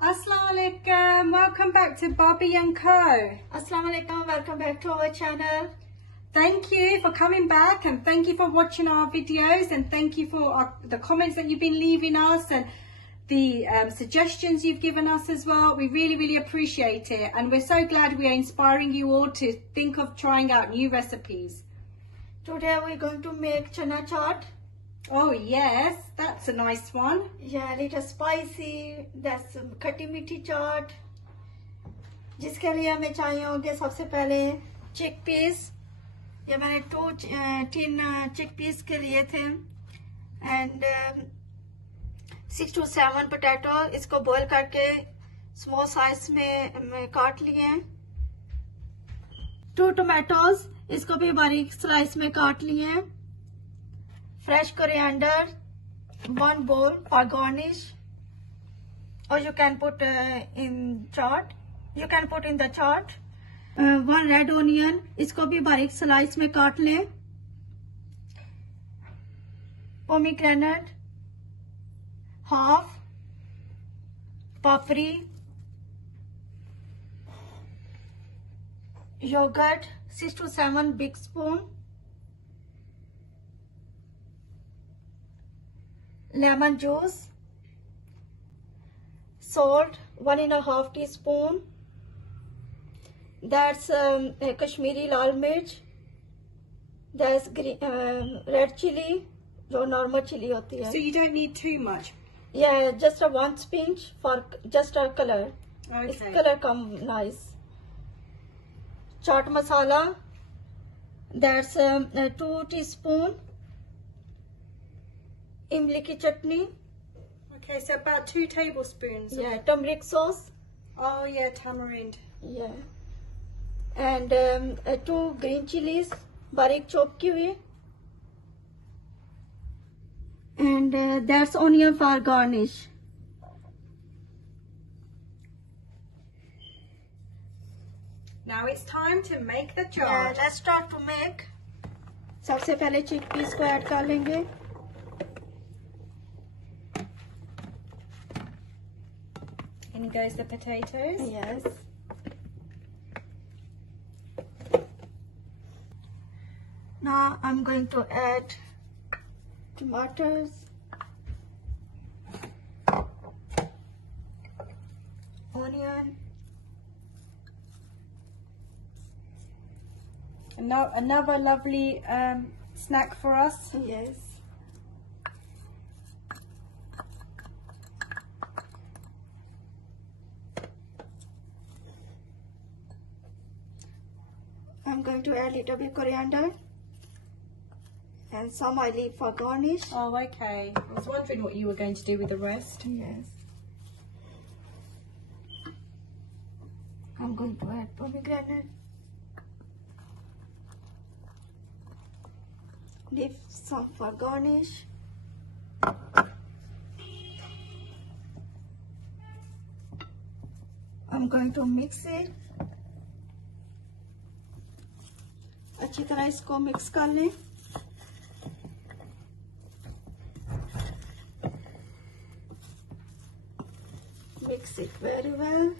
Assalamu alaikum, welcome back to Bobby and Co. Assalamu alaikum, welcome back to our channel. Thank you for coming back and thank you for watching our videos and thank you for the comments that you've been leaving us and the suggestions you've given us as well. We really appreciate it and we're so glad we are inspiring you all to think of trying out new recipes. Today we're going to make chana chaat. Oh yes, that's a nice one. Yeah, a little spicy. That's खट्टी मीठी चाट. जिसके लिए हमें चाहिए होंगे सबसे पहले chickpeas. ये मैंने 2 chickpeas के लिए थे and 6 to 7 potato. इसको boil करके small size में काट लिए हैं. 2 tomatoes. इसको भी बारीक slice में काट लिए हैं. Fresh coriander, 1 bowl for garnish, or you can put in chaat. You can put in the chaat. 1 red onion, इसको भी बारीक slice में काट लें. Pomegranate, half. Papri, yogurt, 6 to 7 big spoon. Lemon juice, salt 1.5 teaspoon. That's Kashmiri lal mirch. That's red chilli, जो normal chilli होती है. So you don't need too much? Yeah, just a 1 pinch for just a color. Okay. Its color come nice. Chaat masala. That's 2 teaspoon. Imli ki chutney. Okay, so about 2 tablespoons. Yeah, turmeric sauce. Oh yeah, tamarind. Yeah. And 2 green chilies, barik chop ki hui. And that's onion for garnish. Now it's time to make the chaat. Yeah, let's start to make. सबसे पहले chickpeas को add कर लेंगे. In goes the potatoes. Yes. Now I'm going to add tomatoes, onion, another lovely snack for us. yes, I'm going to add a little bit coriander and some I leave for garnish. Oh, okay. I was wondering what you were going to do with the rest. Yes. I'm going to add pomegranate. Leave some for garnish. I'm going to mix it. अच्छी तरह इसको mix कर लें. Mix it very well.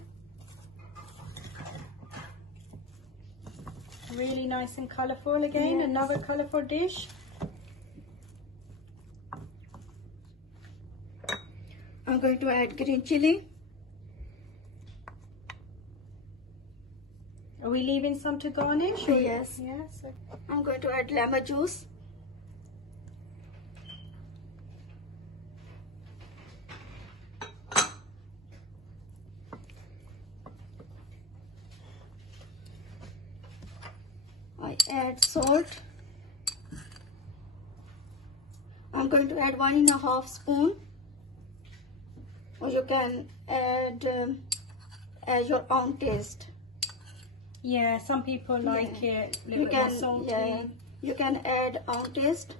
Really nice and colourful again. Yes. Another colourful dish. I'm going to add green chilli. Are we leaving some to garnish? Or? Yes. Yes. I'm going to add lemon juice. I add salt. I'm going to add 1.5 spoon. Or you can add as your own taste. Yeah, some people like it a little bit more salty. Yeah, you can add own taste.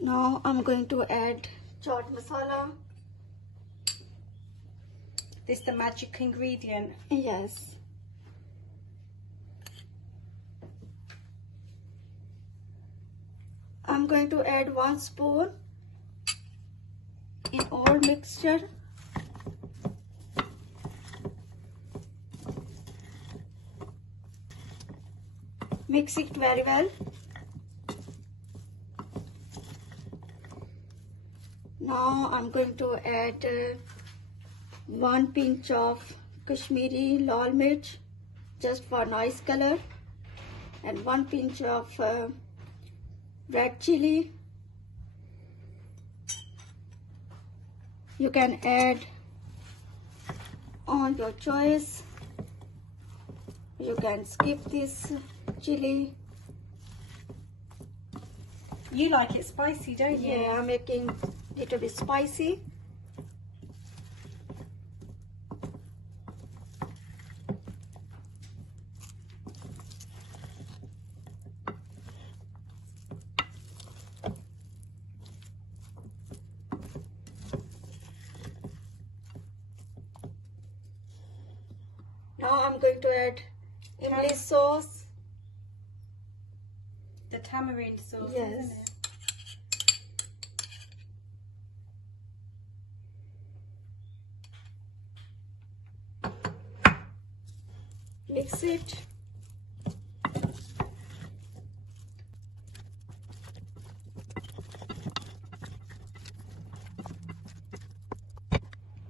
Now I'm going to add chaat masala. This is the magic ingredient. Yes. I'm going to add 1 spoon in all mixture. Mix it very well. Now I'm going to add 1 pinch of Kashmiri lal mirch, just for nice color, and 1 pinch of red chilli. You can add on your choice. You can skip this chili. You like it spicy, don't you? Yeah, I'm making it a little bit spicy. Now I'm going to add imli sauce. The tamarind sauce, Yes. isn't it? Mix it.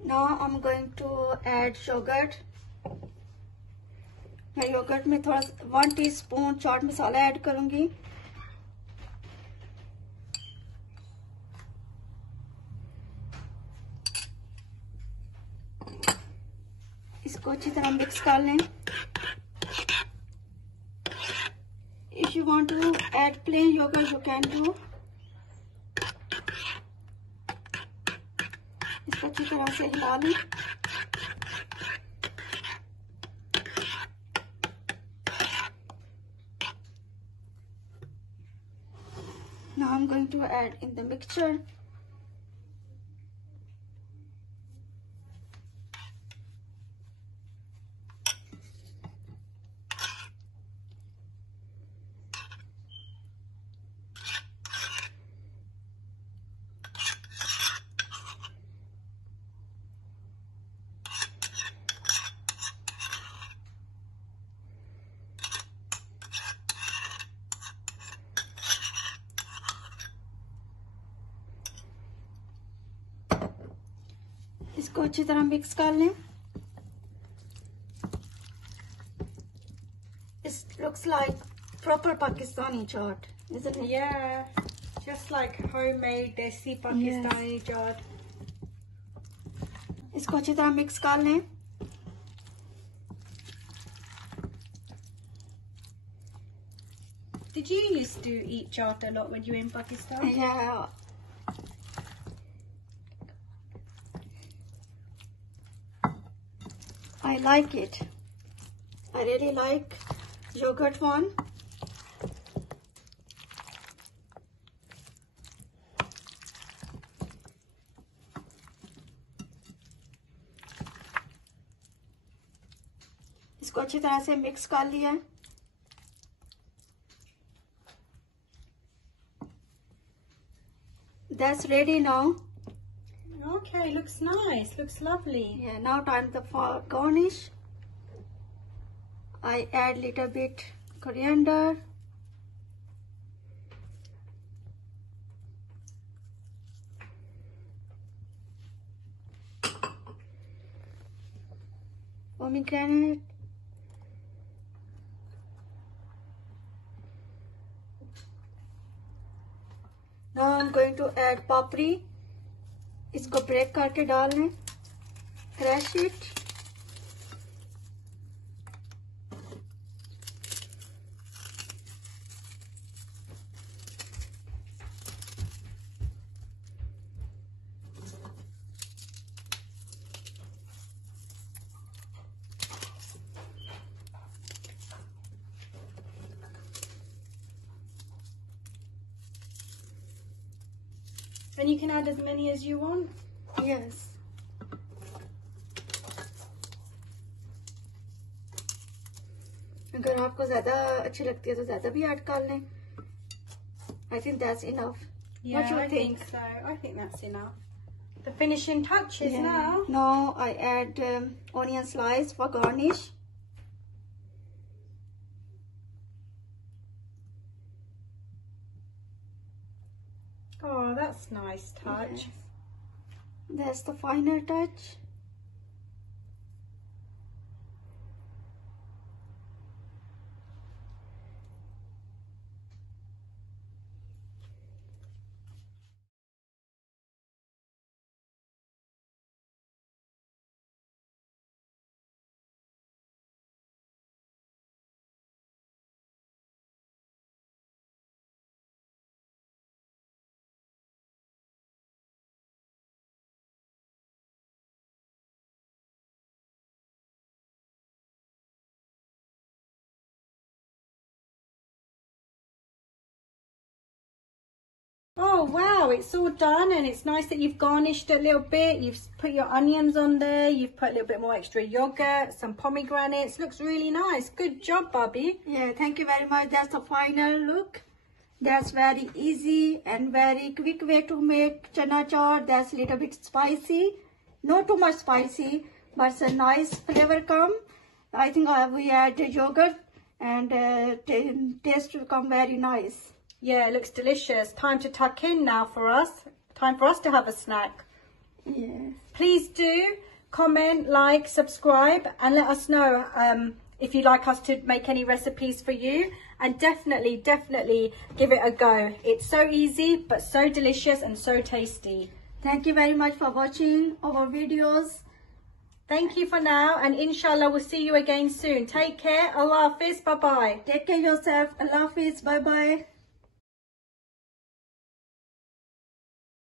Now I'm going to add yogurt. मैं yogurt में थोड़ा 1 teaspoon chaat masala add करूंगी. इसको अच्छी तरह mix कर लें. If you want to add plain yogurt, you can do. इसको अच्छी तरह से हिला लें. Now I'm going to add in the mixture. इसको अच्छी तरह मिक्स कर लें. It looks like proper Pakistani chaat, isn't it? Yeah, just like homemade Desi Pakistani chaat. इसको अच्छी तरह मिक्स कर लें. Did you used to eat chaat a lot when you were in Pakistan? Yeah. I like it. I really like yogurt one. इसको अच्छी तरह से mix कर लिया. That's ready now. Okay, looks nice, looks lovely. Yeah, now time for garnish. I add little bit coriander. Pomegranate. Now I'm going to add papri. इसको break करके डाल लें. Crush it. And you can add as many as you want. Yes. अगर आपको ज्यादा अच्छी लगती है तो ज्यादा भी ऐड कर लें. I think that's enough. Yeah, What do you I think so. I think that's enough. The finishing touches now. Now I add onion slice for garnish. Oh, that's nice touch. Yes. That's the final touch. Oh wow, it's all done, and it's nice that you've garnished a little bit. You've put your onions on there, you've put a little bit more extra yogurt, some pomegranates. Looks really nice. Good job, Bobby. Yeah, thank you very much. That's the final look. That's very easy and very quick way to make chana chaat. That's a little bit spicy, not too much spicy, but it's a nice flavor come. I think we add yogurt and taste will come very nice. Yeah, it looks delicious. Time to tuck in now for us. Time for us to have a snack. Yeah. Please do comment, like, subscribe, and let us know if you'd like us to make any recipes for you. And definitely give it a go. It's so easy, but so delicious and so tasty. Thank you very much for watching our videos. Thank you for now, and inshallah we'll see you again soon. Take care. Allah Hafiz. Bye-bye. Take care of yourself. Allah Hafiz. Bye-bye.